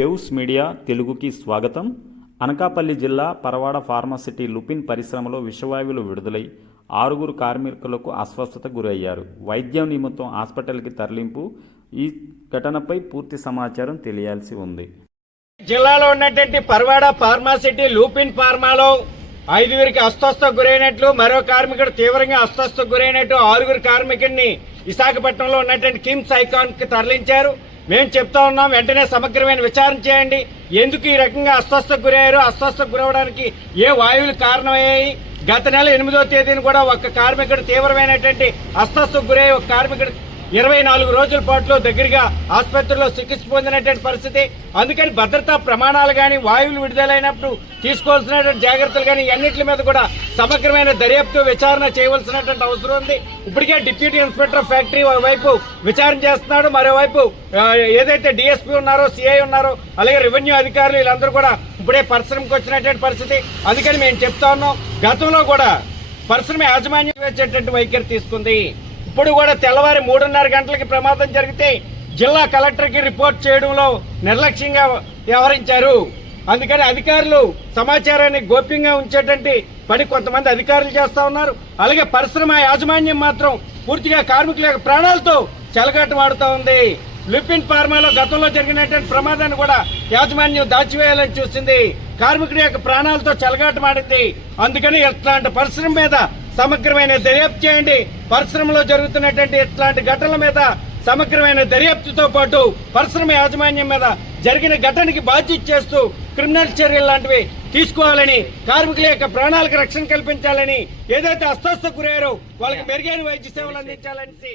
Waves media తెలుగుకి స్వాగతం. అనకాపల్లి జిల్లా పరవాడ ఫార్మాసిటీ లుపిన్ పరిశ్రమలో విషవాయువులు విడుదలై 6 కార్మికులకు అస్వస్థతకు గురయ్యారు. వైద్యం నిమిత్తం హాస్పిటల్కి తరలింపు. ఈ ఘటనపై పూర్తి సమాచారం తెలియాల్సి ఉంది. జిల్లాలో ఉన్నటువంటి పరవాడ ఫార్మాసిటీ లూపిన్ ఫార్మాలో 5 అస్వస్థతకు గురైనట్లు, మరో కార్మికుడు తీవ్రంగా అస్వస్థతకు గురైనట్టు 6 కార్మికుడిని విశాఖపట్నంలో ఉన్నటువంటి కిమ్స్ ఐకాన్ కి తరలించారు. మేము చెప్తా ఉన్నాం, వెంటనే సమగ్రమైన విచారణ చేయండి. ఎందుకు ఈ రకంగా అస్వస్థతకు గురయ్యారు, అస్వస్థతకు గురవడానికి ఏ వాయువులు కారణమయ్యాయి? గత నెల 8వ తేదీన కూడా ఒక కార్మికుడు తీవ్రమైనటువంటి అస్వస్థతకు గురయ్యి ఒక కార్మికుడు 24 రోజుల పాటు దగ్గరగా ఆసుపత్రిలో చికిత్స పొందినటువంటి పరిస్థితి. అందుకని భద్రతా ప్రమాణాలు గాని, వాయువులు విడుదలైనప్పుడు తీసుకోవాల్సినటువంటి జాగ్రత్తలు గాని, అన్నింటి మీద కూడా సమగ్రమైన దర్యాప్తు విచారణ చేయవలసినటువంటి అవసరం ఉంది. ఇప్పటికే డిప్యూటీ ఇన్స్పెక్టర్ ఆఫ్ ఫ్యాక్టరీ ఒకవైపు విచారణ చేస్తున్నాడు, మరోవైపు ఏదైతే డీఎస్పీ ఉన్నారో, సిఐ ఉన్నారో, అలాగే రెవెన్యూ అధికారులు వీళ్ళందరూ కూడా ఇప్పుడే పరిశ్రమకు వచ్చినటువంటి పరిస్థితి. అందుకని మేము చెప్తా ఉన్నాం, గతంలో కూడా పరిశ్రమ యాజమాన్యం వచ్చేటువంటి వైఖరి తీసుకుంది. ఇప్పుడు కూడా తెల్లవారి 3:30 గంటలకి ప్రమాదం జరిగితే జిల్లా కలెక్టర్కి రిపోర్ట్ చేయడంలో నిర్లక్ష్యంగా వ్యవహరించారు. అందుకని అధికారులు సమాచారాన్ని గోప్యంగా ఉంచేటువంటి పని కొంతమంది అధికారులు చేస్తా ఉన్నారు. అలాగే పరిశ్రమ యాజమాన్యం మాత్రం పూర్తిగా కార్మికుల యొక్క ప్రాణాలతో చెలగాటమాడుతూ ఉంది. లుపిన్ ఫార్మాలో గతంలో జరిగినటువంటి ప్రమాదాన్ని కూడా యాజమాన్యం దాచివేయాలని చూసింది. కార్మికుడి యొక్క ప్రాణాలతో చెలగాటమాడింది. అందుకని ఇట్లాంటి పరిశ్రమ మీద సమగ్రమైన దర్యాప్తు చేయండి. పరిశ్రమలో జరుగుతున్నటువంటి ఇట్లాంటి ఘటనల మీద సమగ్రమైన దర్యాప్తుతో పాటు పరిశ్రమ యాజమాన్యం మీద జరిగిన ఘటనకి బాధ్యత చేస్తూ క్రిమినల్ చర్యలు లాంటివి తీసుకోవాలని, కార్మికుల యొక్క ప్రాణాలకు రక్షణ కల్పించాలని, ఏదైతే అస్వస్థతకు గురయ్యారో వాళ్ళకి మెరుగైన వైద్య సేవలు అందించాలని